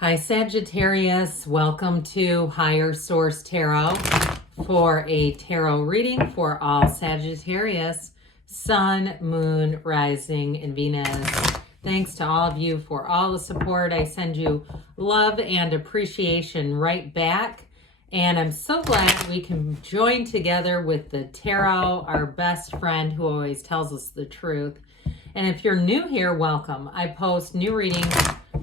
Hi Sagittarius, welcome to Higher Source Tarot for a tarot reading for all Sagittarius, Sun, Moon, Rising, and Venus. Thanks to all of you for all the support. I send you love and appreciation right back. And I'm so glad we can join together with the tarot, our best friend who always tells us the truth. And if you're new here, welcome. I post new readings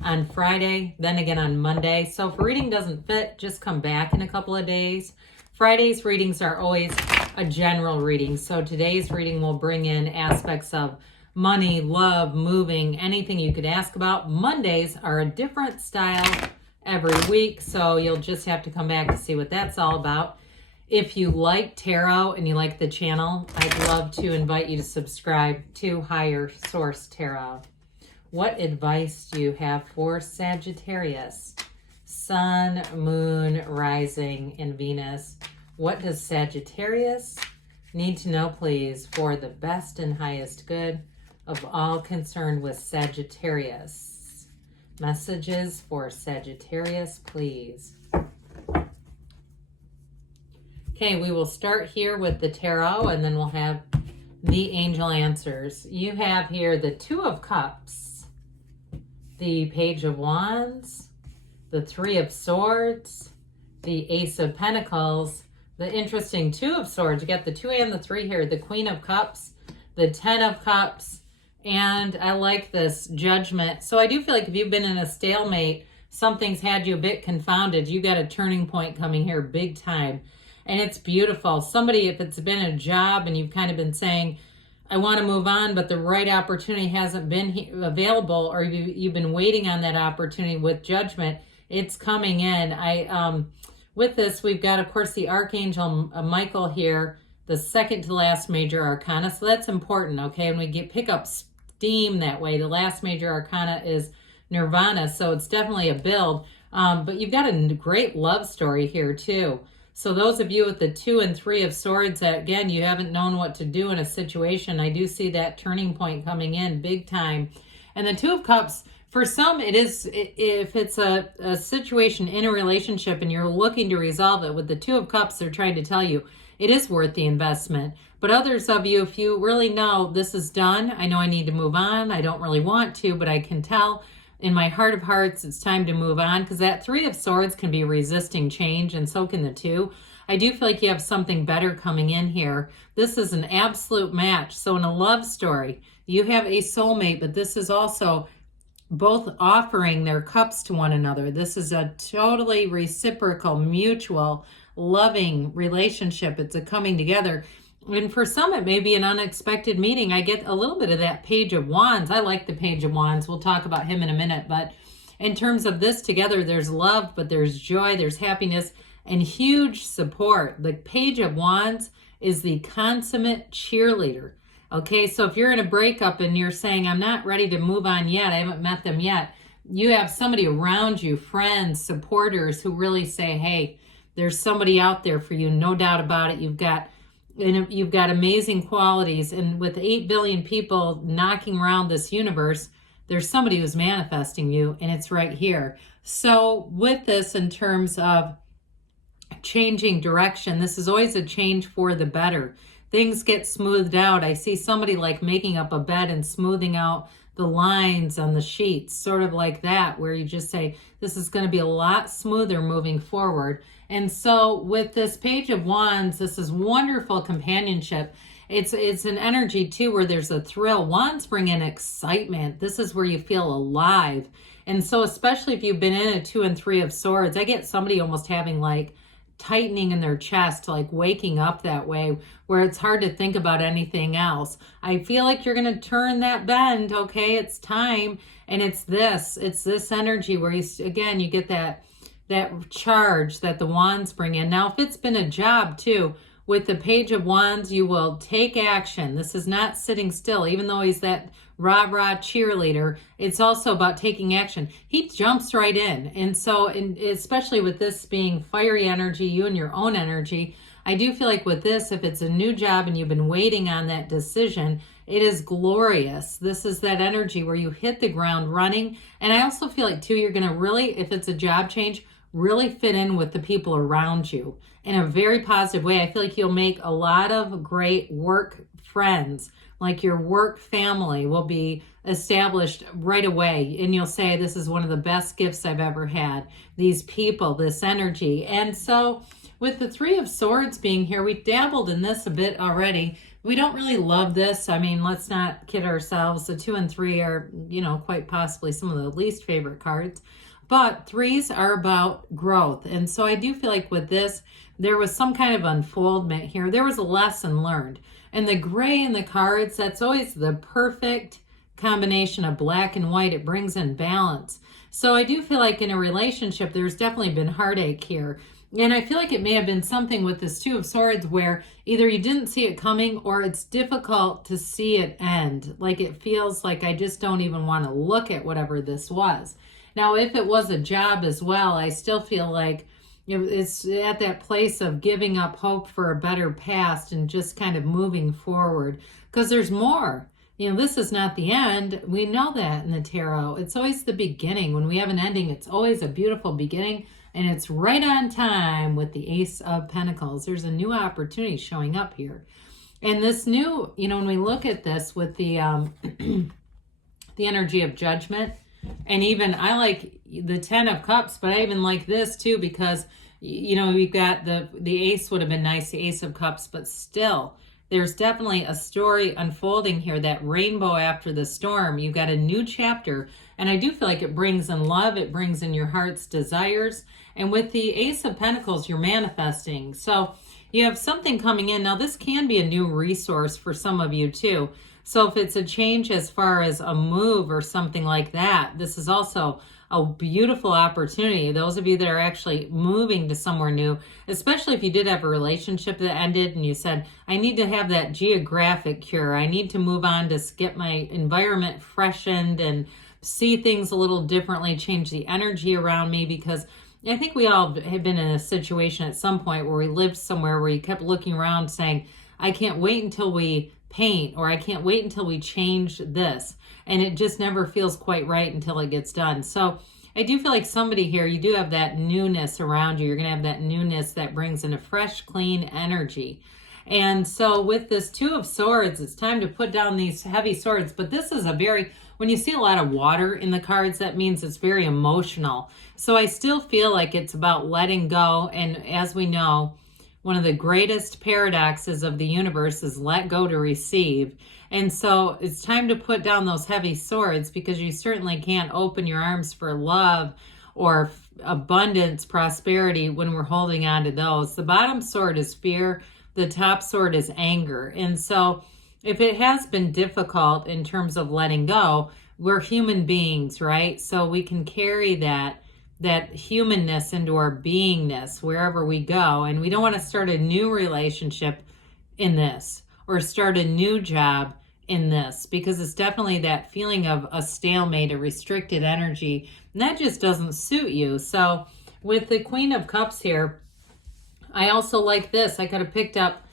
on Friday, then again on Monday. So if a reading doesn't fit, just come back in a couple of days. Friday's readings are always a general reading. So today's reading will bring in aspects of money, love, moving, anything you could ask about. Mondays are a different style every week, so you'll just have to come back to see what that's all about. If you like tarot and you like the channel, I'd love to invite you to subscribe to Higher Source Tarot. What advice do you have for Sagittarius? Sun, Moon, Rising, and Venus. What does Sagittarius need to know, please, for the best and highest good of all concerned with Sagittarius? Messages for Sagittarius, please. Okay, we will start here with the tarot, and then we'll have the angel answers. You have here the Two of Cups, the Page of Wands, the Three of Swords, the Ace of Pentacles, the interesting Two of Swords. You got the 2 and the 3 here, the Queen of Cups, the 10 of Cups, and I like this Judgment. So I do feel like if you've been in a stalemate, something's had you a bit confounded. You got a turning point coming here big time. And it's beautiful. Somebody, if it's been a job and you've kind of been saying, I want to move on, but the right opportunity hasn't been available, or you've been waiting on that opportunity with Judgment, it's coming in. With this, we've got, of course, the Archangel Michael here, the second to last major arcana. So that's important, okay? And we pick up steam that way. The last major arcana is Nirvana, so it's definitely a build. But you've got a great love story here, too. So those of you with the 2 and 3 of Swords, that, again, you haven't known what to do in a situation, I do see that turning point coming in big time. And the 2 of Cups, for some, it is, if it's a situation in a relationship and you're looking to resolve it, with the 2 of Cups, they're trying to tell you it is worth the investment. But others of you, if you really know this is done, I know I need to move on, I don't really want to, but I can tell in my heart of hearts, it's time to move on, because that 3 of Swords can be resisting change, and so can the 2. I do feel like you have something better coming in here. This is an absolute match. So in a love story, you have a soulmate, but this is also both offering their cups to one another. This is a totally reciprocal, mutual, loving relationship. It's a coming together. And for some, it may be an unexpected meeting. I get a little bit of that Page of Wands. I like the Page of Wands. We'll talk about him in a minute. But in terms of this together, there's love, but there's joy, there's happiness, and huge support. The Page of Wands is the consummate cheerleader. Okay, so if you're in a breakup and you're saying, I'm not ready to move on yet, I haven't met them yet, you have somebody around you, friends, supporters, who really say, hey, there's somebody out there for you, no doubt about it. You've got amazing qualities, and with 8 billion people knocking around this universe, there's somebody who's manifesting you, and it's right here. So with this, in terms of changing direction, this is always a change for the better. Things get smoothed out. I see somebody like making up a bed and smoothing out the lines on the sheets, sort of like that, where you just say, this is going to be a lot smoother moving forward. And so with this Page of Wands, this is wonderful companionship. It's an energy too where there's a thrill. Wands bring in excitement. This is where you feel alive. And so especially if you've been in a 2 and 3 of Swords, I get somebody almost having like tightening in their chest, like waking up that way, where it's hard to think about anything else. I feel like you're going to turn that bend. Okay, it's time. And it's this energy where you get that charge that the Wands bring in. Now, if it's been a job too, with the Page of Wands, you will take action. This is not sitting still, even though he's that rah-rah cheerleader. It's also about taking action. He jumps right in. And so, especially with this being fiery energy, you and your own energy, I do feel like with this, if it's a new job and you've been waiting on that decision, It is glorious. This is that energy where you hit the ground running. And I also feel like, too, you're going to really, if it's a job change, really fit in with the people around you in a very positive way. I feel like you'll make a lot of great work friends. Like your work family will be established right away. And you'll say, this is one of the best gifts I've ever had. These people, this energy. And so with the Three of Swords being here, we dabbled in this a bit already. We don't really love this. I mean, let's not kid ourselves. The 2 and 3 are, you know, quite possibly some of the least favorite cards. But threes are about growth. And so I do feel like with this, there was some kind of unfoldment here. There was a lesson learned. And the gray in the cards, that's always the perfect combination of black and white. It brings in balance. So I do feel like in a relationship, there's definitely been heartache here. And I feel like it may have been something with this 2 of Swords where either you didn't see it coming or it's difficult to see it end. Like it feels like I just don't even want to look at whatever this was. Now, if it was a job as well, I still feel like it's at that place of giving up hope for a better past and just kind of moving forward because there's more. You know, this is not the end. We know that in the tarot. It's always the beginning. When we have an ending, it's always a beautiful beginning. And it's right on time with the Ace of Pentacles. There's a new opportunity showing up here. And this new, you know, when we look at this with the the energy of Judgment, and even I like the 10 of Cups, but I even like this too because, you know, we've got the Ace would have been nice, the Ace of Cups, but still, there's definitely a story unfolding here, that rainbow after the storm. You've got a new chapter, and I do feel like it brings in love, it brings in your heart's desires. And with the Ace of Pentacles, you're manifesting. So you have something coming in. Now, this can be a new resource for some of you too. So if it's a change as far as a move or something like that, this is also a beautiful opportunity. Those of you that are actually moving to somewhere new, especially if you did have a relationship that ended and you said, I need to have that geographic cure. I need to move on to get my environment freshened and see things a little differently, change the energy around me, because I think we all have been in a situation at some point where we lived somewhere where you kept looking around saying, I can't wait until we paint, or I can't wait until we change this. And it just never feels quite right until it gets done. So I do feel like somebody here, you do have that newness around you. You're going to have that newness that brings in a fresh, clean energy. And so with this 2 of Swords, it's time to put down these heavy swords. But this is a very, when you see a lot of water in the cards, that means it's very emotional. So I still feel like it's about letting go. And as we know, one of the greatest paradoxes of the universe is let go to receive. And so it's time to put down those heavy swords, because you certainly can't open your arms for love or abundance, prosperity when we're holding on to those. The bottom sword is fear. The top sword is anger. And so if it has been difficult in terms of letting go, we're human beings, right? So we can carry that humanness into our beingness wherever we go. And we don't want to start a new relationship in this or start a new job in this, because it's definitely that feeling of a stalemate, a restricted energy, and that just doesn't suit you. So with the Queen of Cups here, I also like this. I could have picked up,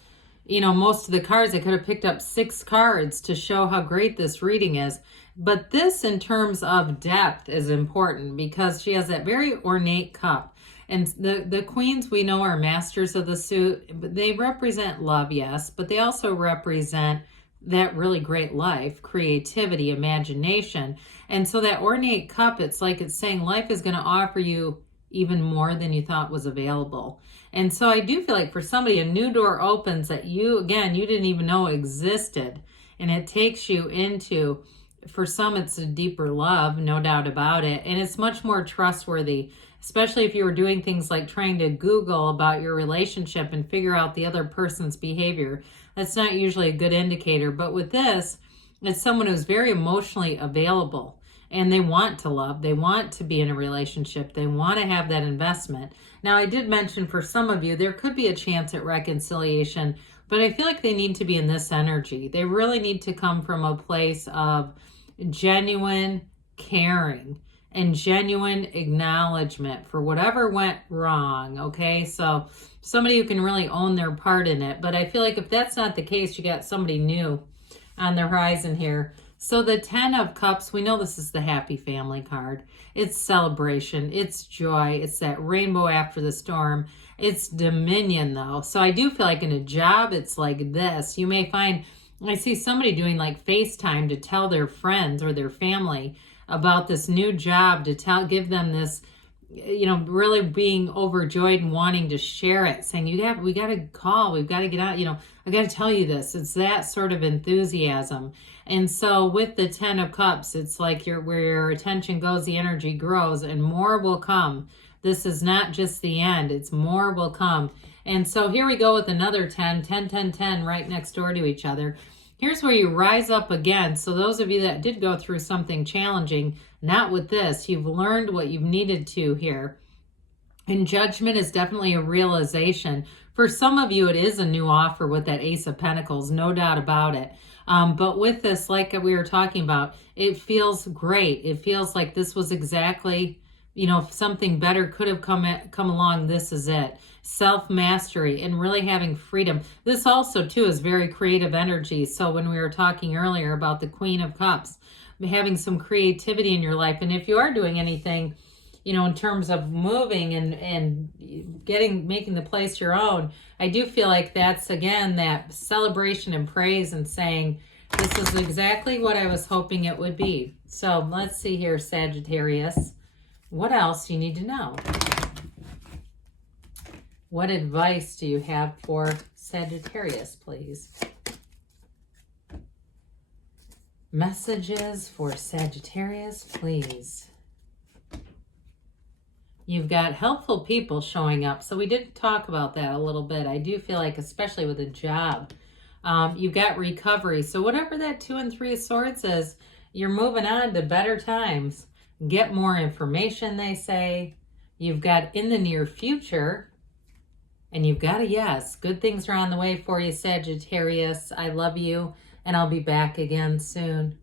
you know, most of the cards. I could have picked up 6 cards to show how great this reading is. But this, in terms of depth, is important because she has that very ornate cup. And the queens we know are masters of the suit. They represent love, yes, but they also represent that really great life, creativity, imagination. And so that ornate cup, it's like it's saying life is going to offer you even more than you thought was available. And so I do feel like for somebody, a new door opens that you, again, you didn't even know existed. And it takes you into, for some, it's a deeper love, no doubt about it. And it's much more trustworthy, especially if you were doing things like trying to Google about your relationship and figure out the other person's behavior. That's not usually a good indicator. But with this, it's someone who's very emotionally available. And they want to love. They want to be in a relationship. They want to have that investment. Now, I did mention for some of you, there could be a chance at reconciliation, but I feel like they need to be in this energy. They really need to come from a place of genuine caring and genuine acknowledgement for whatever went wrong, okay? So somebody who can really own their part in it. But I feel like if that's not the case, you got somebody new on the horizon here. So the 10 of Cups, we know this is the happy family card. It's celebration. It's joy. It's that rainbow after the storm. It's dominion, though. So I do feel like in a job, it's like this. You may find, I see somebody doing like FaceTime to tell their friends or their family about this new job, to give them this, you know, really being overjoyed and wanting to share it, saying, we got to call, we've got to get out, you know, I got to tell you this. It's that sort of enthusiasm. And so with the 10 of Cups, it's like where your attention goes, the energy grows, and more will come. This is not just the end, it's more will come. And so here we go with another 10, 10, 10, 10 right next door to each other. Here's where you rise up again. So those of you that did go through something challenging, not with this, you've learned what you've needed to here. And Judgment is definitely a realization. For some of you, it is a new offer with that Ace of Pentacles, no doubt about it. But with this, like we were talking about, it feels great. It feels like this was exactly, you know, if something better could have come along, this is it. Self-mastery and really having freedom. This also, too, is very creative energy. So when we were talking earlier about the Queen of Cups, having some creativity in your life. And if you are doing anything, you know, in terms of moving and making the place your own, I do feel like that's, again, that celebration and praise and saying, this is exactly what I was hoping it would be. So let's see here, Sagittarius. What else you need to know? What advice do you have for Sagittarius, please? Messages for Sagittarius, please. You've got helpful people showing up. So we did talk about that a little bit. I do feel like, especially with a job, you've got recovery. So whatever that 2 and 3 of Swords is, you're moving on to better times. Get more information, they say. You've got in the near future, and you've got a yes. Good things are on the way for you, Sagittarius. I love you, and I'll be back again soon.